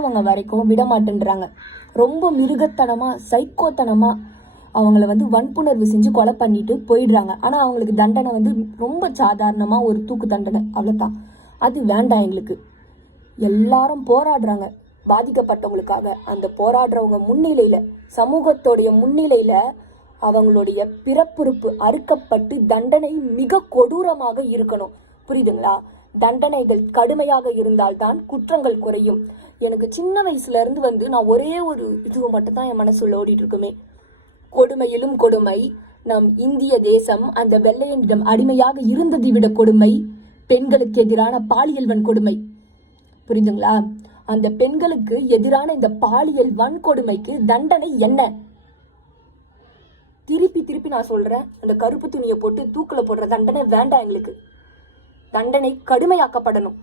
அவங்க வரைக்கும் விட மாட்டேன்றாங்க. ரொம்ப மிருகத்தனமா சைக்கோத்தனமா அவங்கள வன்புணர்வு செஞ்சு கொலை பண்ணிட்டு போயிடுறாங்க. ஆனா அவங்களுக்கு தண்டனை ரொம்ப சாதாரணமா ஒரு தூக்கு தண்டனை, அவ்வளவுதான். அது வேண்டாம் எங்களுக்கு. எல்லாரும் போராடுறாங்க பாதிக்கப்பட்டவங்களுக்காக. அந்த போராடுறவங்க முன்னிலையில, சமூகத்தோடைய முன்னிலையில அவங்களுடைய பிறப்புறுப்பு அறுக்கப்பட்டு தண்டனை மிக கொடூரமாக இருக்கணும். புரியுதுங்களா? தண்டனைகள் கடுமையாக இருந்தால்தான் குற்றங்கள் குறையும். எனக்கு சின்ன வயசுல இருந்து நான் ஒரே ஒரு இதுவை மட்டும் தான் என் மனசுல ஓடிட்டு இருக்குமே. கொடுமையிலும் கொடுமை, நம் இந்திய தேசம் அந்த வெள்ளையனிடம் அடிமையாக இருந்ததை விட கொடுமை பெண்களுக்கு எதிரான பாலியல் வன்கொடுமை. புரியுதுங்களா? அந்த பெண்களுக்கு எதிரான இந்த பாலியல் வன்கொடுமைக்கு தண்டனை என்ன? திருப்பி திருப்பி நான் சொல்றேன், அந்த கருப்பு துணியை போட்டு தூக்குல போடுற தண்டனை வேண்டாம் எங்களுக்கு. தண்டனை கடுமையாக்கப்படணும்.